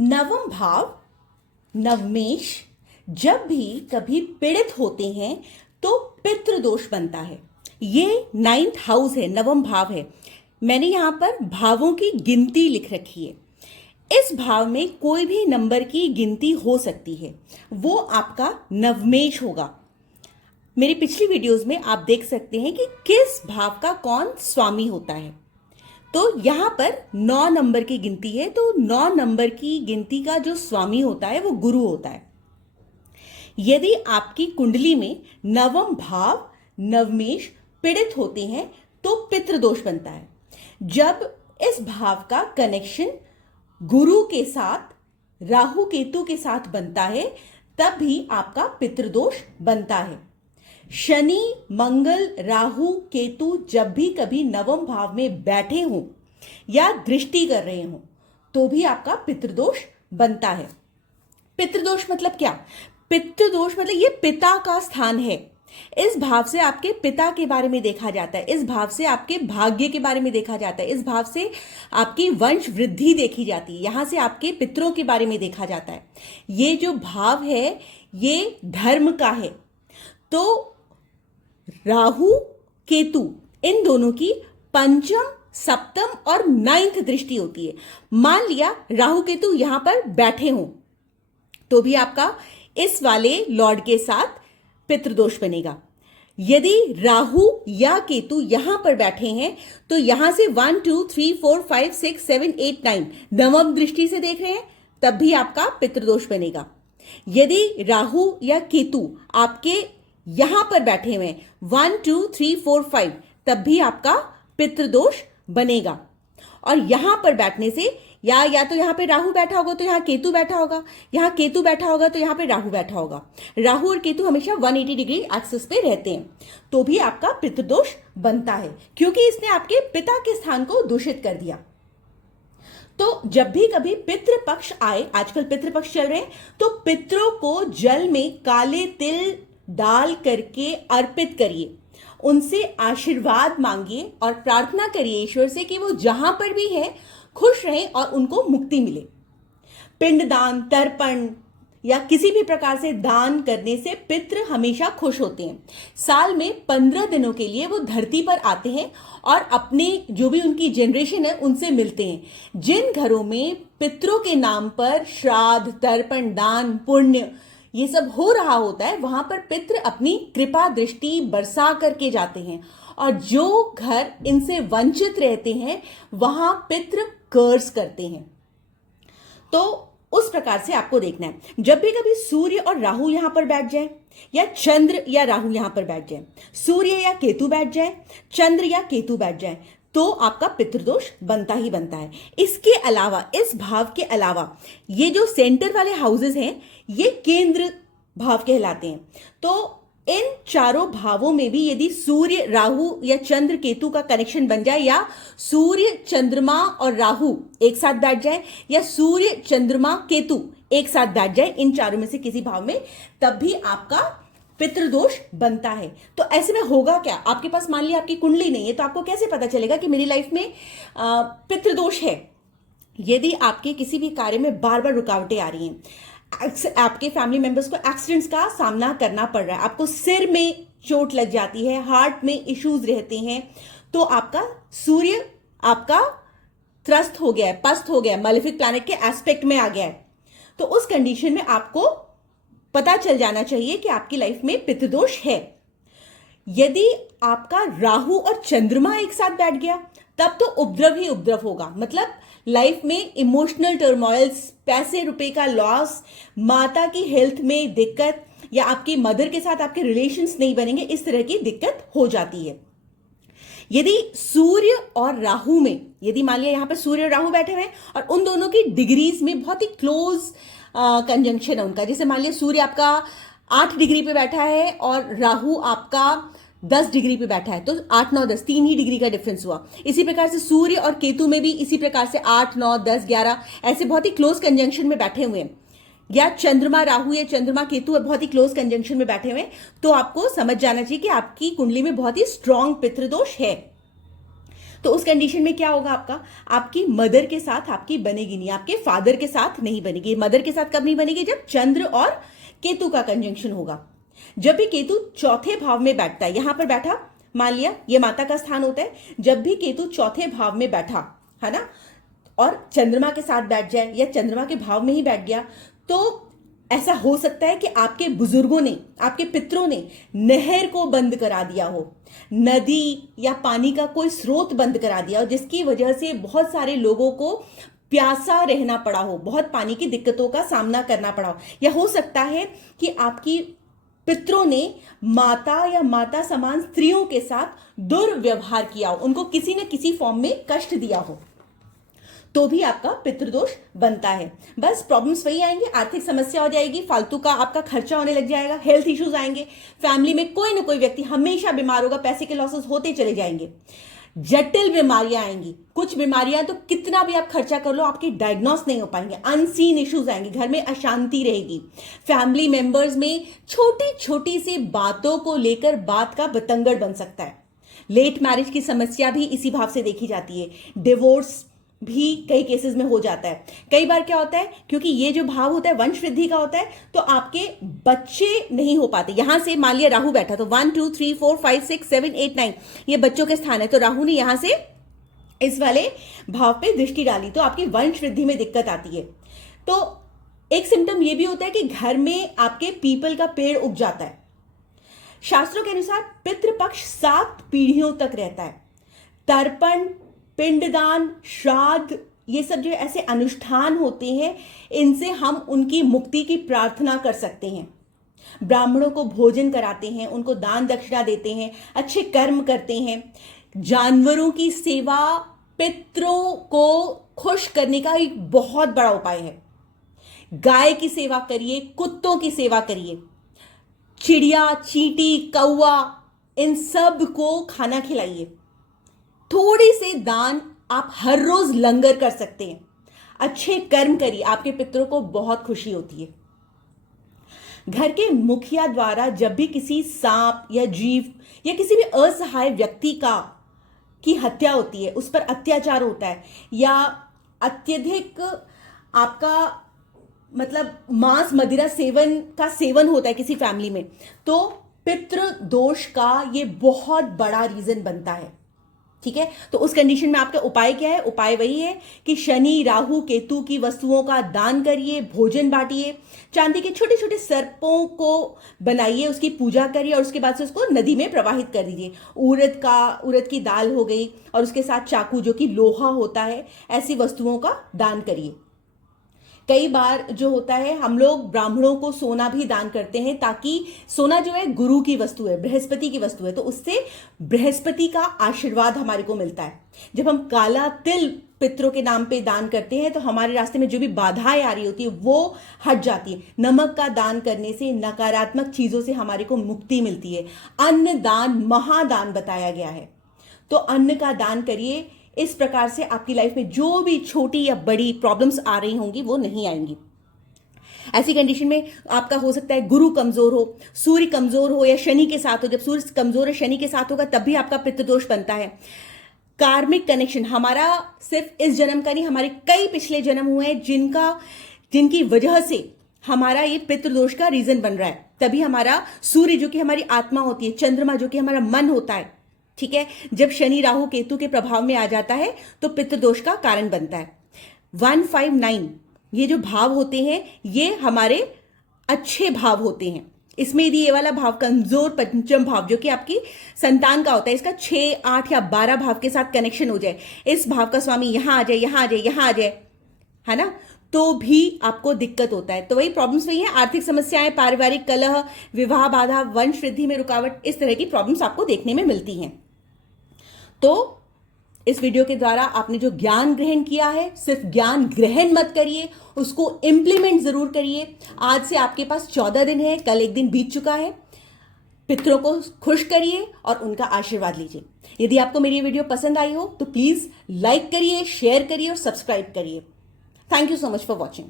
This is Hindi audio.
नवम भाव नवमेश जब भी कभी पीड़ित होते हैं तो पितृदोष बनता है। ये 9th हाउस है, नवम भाव है। मैंने यहां पर भावों की गिनती लिख रखी है। इस भाव में कोई भी नंबर की गिनती हो सकती है, वो आपका नवमेश होगा। मेरी पिछली वीडियोस में आप देख सकते हैं कि किस भाव का कौन स्वामी होता है। तो यहां पर 9 नंबर की गिनती है, तो 9 नंबर की गिनती का जो स्वामी होता है वो गुरु होता है। यदि आपकी कुंडली में नवम भाव नवमेश पीड़ित होते हैं तो पितृदोष बनता है। जब इस भाव का कनेक्शन गुरु के साथ, राहु केतु के साथ बनता है, तब भी आपका पितृदोष बनता है। शनि मंगल राहु केतु जब भी कभी नवम भाव में बैठे हों या दृष्टि कर रहे हों तो भी आपका पितृदोष बनता है। पितृदोष मतलब क्या? पितृदोष मतलब ये पिता का स्थान है। इस भाव से आपके पिता के बारे में देखा जाता है, इस भाव से आपके भाग्य के बारे में देखा जाता है, इस भाव से आपकी वंश वृद्धि देखी जाती है, यहां से आपके पितरों के बारे में देखा जाता है। ये जो भाव है ये धर्म का है। तो राहु केतु इन दोनों की पंचम सप्तम और 9th दृष्टि होती है। मान लिया राहु केतु यहां पर बैठे हों तो भी आपका इस वाले लॉर्ड के साथ पितृदोष बनेगा। यदि राहु या केतु यहां पर बैठे हैं तो यहां से 1 2 3 4 5 6 7 8 9 नवम दृष्टि से देख रहे हैं तब भी आपका पितृदोष बनेगा। यदि राहु या केतु आपके यहां पर बैठे हुए 1 2 3 4 5 तब भी आपका पितृदोष बनेगा। और यहां पर बैठने से या तो यहां पे राहु बैठा होगा तो यहां केतु बैठा होगा, यहां केतु बैठा होगा तो यहां पे राहु बैठा होगा। राहु और केतु हमेशा 180 डिग्री एक्सिस पे रहते हैं तो भी आपका पितृदोष बनता है, क्योंकि इसने आपके पिता के स्थान को दूषित कर दिया। तो जब भी कभी पितृपक्ष आए, आजकल पितृपक्ष चल रहे हैं, तो पितरों को जल में काले तिल डाल करके अर्पित करिए, उनसे आशीर्वाद मांगिए और प्रार्थना करिए ईश्वर से कि वो जहां पर भी है खुश रहें और उनको मुक्ति मिले। पिंडदान, तर्पण या किसी भी प्रकार से दान करने से पितृ हमेशा खुश होते हैं। साल में 15 दिनों के लिए वो धरती पर आते हैं और अपने जो भी उनकी जनरेशन है उनसे मिलते हैं। जिन घरों में पितरों के नाम पर श्राद्ध, तर्पण, दान, पुण्य ये सब हो रहा होता है, वहां पर पितृ अपनी कृपा दृष्टि बरसा करके जाते हैं। और जो घर इनसे वंचित रहते हैं वहां पितृ कर्ज करते हैं। तो उस प्रकार से आपको देखना है। जब भी कभी सूर्य और राहु यहां पर बैठ जाए या चंद्र या राहु यहां पर बैठ जाए, सूर्य या केतु बैठ जाए, चंद्र या केतु बैठ जाए, तो आपका पितृदोष बनता ही बनता है। इसके अलावा, इस भाव के अलावा ये जो सेंटर वाले हाउसेस हैं ये केंद्र भाव कहलाते हैं। तो इन चारों भावों में भी यदि सूर्य राहु या चंद्र केतु का कनेक्शन बन जाए, या सूर्य चंद्रमा और राहु एक साथ बैठ जाए, या सूर्य चंद्रमा केतु एक साथ बैठ जाए, इन चारों में से किसी भाव में, तब भी आपका पितृदोष बनता है। तो ऐसे में होगा क्या? आपके पास मान लिया आपकी कुंडली नहीं है तो आपको कैसे पता चलेगा कि मेरी लाइफ में पितृदोष है? यदि आपके किसी भी कार्य में बार बार रुकावटें आ रही हैं, आपके फैमिली मेंबर्स को एक्सीडेंट्स का सामना करना पड़ रहा है, आपको सिर में चोट लग जाती है, हार्ट में इश्यूज रहते हैं, तो आपका सूर्य आपका त्रस्त हो गया है, पस्त हो गया है, मालेफिक प्लैनेट के एस्पेक्ट में आ गया है, तो उस कंडीशन में आपको पता चल जाना चाहिए कि आपकी लाइफ में पितृदोष है। यदि आपका राहु और चंद्रमा एक साथ बैठ गया तब तो उपद्रव ही उपद्रव होगा। मतलब लाइफ में इमोशनल टर्मोइल्स, पैसे रुपए का लॉस, माता की हेल्थ में दिक्कत, या आपकी मदर के साथ आपके रिलेशंस नहीं बनेंगे, इस तरह की दिक्कत हो जाती है। यदि सूर्य और राहु में, यदि मान लिया यहां पर सूर्य और राहु बैठे हुए और उन दोनों की डिग्रीज में बहुत ही क्लोज कंजंक्शन है उनका, जैसे मान लिया सूर्य आपका 8 डिग्री पे बैठा है और राहु आपका 10 डिग्री पे बैठा है, तो 8 9 10 3 ही डिग्री का डिफरेंस हुआ। इसी प्रकार से सूर्य और केतु में भी इसी प्रकार से 8 9 10 11 ऐसे बहुत ही क्लोज कंजंक्शन में बैठे हुए हैं, या चंद्रमा राहु या चंद्रमा केतु बहुत ही क्लोज कंजंक्शन में बैठे हुए हैं, तो आपको समझ जाना चाहिए कि आपकी कुंडली में बहुत ही स्ट्रांग पितृदोष है। तो उस कंडीशन में क्या होगा, आपकी मदर के साथ आपकी बनेगी नहीं, आपके फादर के साथ नहीं बनेगी। मदर के साथ कब नहीं बनेगी, जब चंद्र और केतु का कंजंक्शन होगा। जब भी केतु चौथे भाव में बैठता है, यहां पर बैठा, मान लिया ये माता का स्थान होता है, जब भी केतु चौथे भाव में बैठा है ना, और चंद्रमा के साथ बैठ जाए या चंद्रमा के भाव में ही बैठ गया, तो ऐसा हो सकता है कि आपके बुजुर्गों ने, आपके पितरों ने नहर को बंद करा दिया हो, नदी या पानी का कोई स्रोत बंद करा दिया हो, जिसकी वजह से बहुत सारे लोगों को प्यासा रहना पड़ा हो, बहुत पानी की दिक्कतों का सामना करना पड़ा हो। या हो सकता है कि आपकी पितरों ने माता या माता समान स्त्रियों के साथ दुर्व्यवहार किया हो, उनको किसी न किसी फॉर्म में कष्ट दिया हो, तो भी आपका पितृदोष बनता है। बस प्रॉब्लम्स वही आएंगे, आर्थिक समस्या हो जाएगी, फालतू का आपका खर्चा होने लग जाएगा, हेल्थ इश्यूज आएंगे, फैमिली में कोई ना कोई व्यक्ति हमेशा बीमार होगा, पैसे के लॉसेस होते चले जाएंगे, जटिल बीमारियां आएंगी। कुछ बीमारियां तो कितना भी आप खर्चा कर लो आपकी डायग्नोस नहीं हो पाएंगे, अनसीन इश्यूज आएंगे, घर में अशांति रहेगी, फैमिली मेंबर्स में छोटी छोटी सी बातों को लेकर बात का बतंगड़ बन सकता है। लेट मैरिज की समस्या भी इसी भाव से देखी जाती है, डिवोर्स भी कई केसेस में हो जाता है। कई बार क्या होता है, क्योंकि ये जो भाव होता है वंश वृद्धि का होता है, तो आपके बच्चे नहीं हो पाते। यहां से मान लिया राहु बैठा, तो 1 2 3 4 5 6 7 8 9 ये बच्चों के स्थान है, तो राहु ने यहां से इस वाले भाव पे दृष्टि डाली, तो आपकी वंश वृद्धि में दिक्कत आती है। तो एक सिम्टम ये भी होता है कि घर में आपके पीपल का पेड़ उग जाता है। शास्त्रों के अनुसार पितृपक्ष 7 पीढ़ियों तक रहता है। तर्पण, पिंडदान, श्राद्ध, ये सब जो ऐसे अनुष्ठान होते हैं, इनसे हम उनकी मुक्ति की प्रार्थना कर सकते हैं। ब्राह्मणों को भोजन कराते हैं, उनको दान दक्षिणा देते हैं, अच्छे कर्म करते हैं। जानवरों की सेवा पितरों को खुश करने का एक बहुत बड़ा उपाय है। गाय की सेवा करिए, कुत्तों की सेवा करिए, चिड़िया, चींटी, कौवा, इन सब को खाना खिलाइए। थोड़ी से दान आप हर रोज लंगर कर सकते हैं, अच्छे कर्म करिए, आपके पितरों को बहुत खुशी होती है। घर के मुखिया द्वारा जब भी किसी सांप या जीव या किसी भी असहाय व्यक्ति की हत्या होती है, उस पर अत्याचार होता है, या अत्यधिक आपका मतलब मांस मदिरा सेवन होता है किसी फैमिली में, तो पितृ दोष का ये बहुत बड़ा रीजन बनता है। ठीक है, तो उस कंडीशन में आपका उपाय क्या है? उपाय वही है कि शनि, राहु, केतु की वस्तुओं का दान करिए, भोजन बांटिए, चांदी के छोटे छोटे सर्पों को बनाइए, उसकी पूजा करिए और उसके बाद से उसको नदी में प्रवाहित कर दीजिए। उड़द की दाल हो गई और उसके साथ चाकू जो कि लोहा होता है, ऐसी वस्तुओं का दान करिए। कई बार जो होता है, हम लोग ब्राह्मणों को सोना भी दान करते हैं, ताकि सोना जो है गुरु की वस्तु है, बृहस्पति की वस्तु है, तो उससे बृहस्पति का आशीर्वाद हमारे को मिलता है। जब हम काला तिल पितरों के नाम पे दान करते हैं, तो हमारे रास्ते में जो भी बाधाएं आ रही होती है वो हट जाती है। नमक का दान करने से नकारात्मक चीजों से हमारे को मुक्ति मिलती है। अन्न दान महादान बताया गया है, तो अन्न का दान करिए। इस प्रकार से आपकी लाइफ में जो भी छोटी या बड़ी प्रॉब्लम्स आ रही होंगी वो नहीं आएंगी। ऐसी कंडीशन में आपका हो सकता है गुरु कमजोर हो, सूर्य कमजोर हो या शनि के साथ हो। जब सूर्य कमजोर है, शनि के साथ होगा, तब भी आपका पितृदोष बनता है। कार्मिक कनेक्शन हमारा सिर्फ इस जन्म का नहीं, हमारे कई पिछले जन्म हुए हैं जिनकी वजह से हमारा ये पितृदोष का रीजन बन रहा है। तभी हमारा सूर्य जो कि हमारी आत्मा होती है, चंद्रमा जो कि हमारा मन होता है, ठीक है, जब शनि राहु केतु के प्रभाव में आ जाता है तो पितृदोष का कारण बनता है। 159 ये जो भाव होते हैं ये हमारे अच्छे भाव होते हैं। इसमें यदि ये वाला भाव कमजोर पंचम भाव जो कि आपकी संतान का होता है, इसका 6, 8 या 12 भाव के साथ कनेक्शन हो जाए, इस भाव का स्वामी यहां आ जाए, यहां आ जाए, यहां आ जाए, है ना, तो भी आपको दिक्कत होता है। तो वही प्रॉब्लम्स वही है, आर्थिक समस्याएं, पारिवारिक कलह, विवाह बाधा, वंश वृद्धि में रुकावट, इस तरह की प्रॉब्लम्स आपको देखने में मिलती हैं। तो इस वीडियो के द्वारा आपने जो ज्ञान ग्रहण किया है, सिर्फ ज्ञान ग्रहण मत करिए, उसको इंप्लीमेंट जरूर करिए। आज से आपके पास 14 दिन है, कल एक दिन बीत चुका है। पितरों को खुश करिए और उनका आशीर्वाद लीजिए। यदि आपको मेरी वीडियो पसंद आई हो तो प्लीज लाइक करिए, शेयर करिए और सब्सक्राइब करिए। Thank you so much for watching.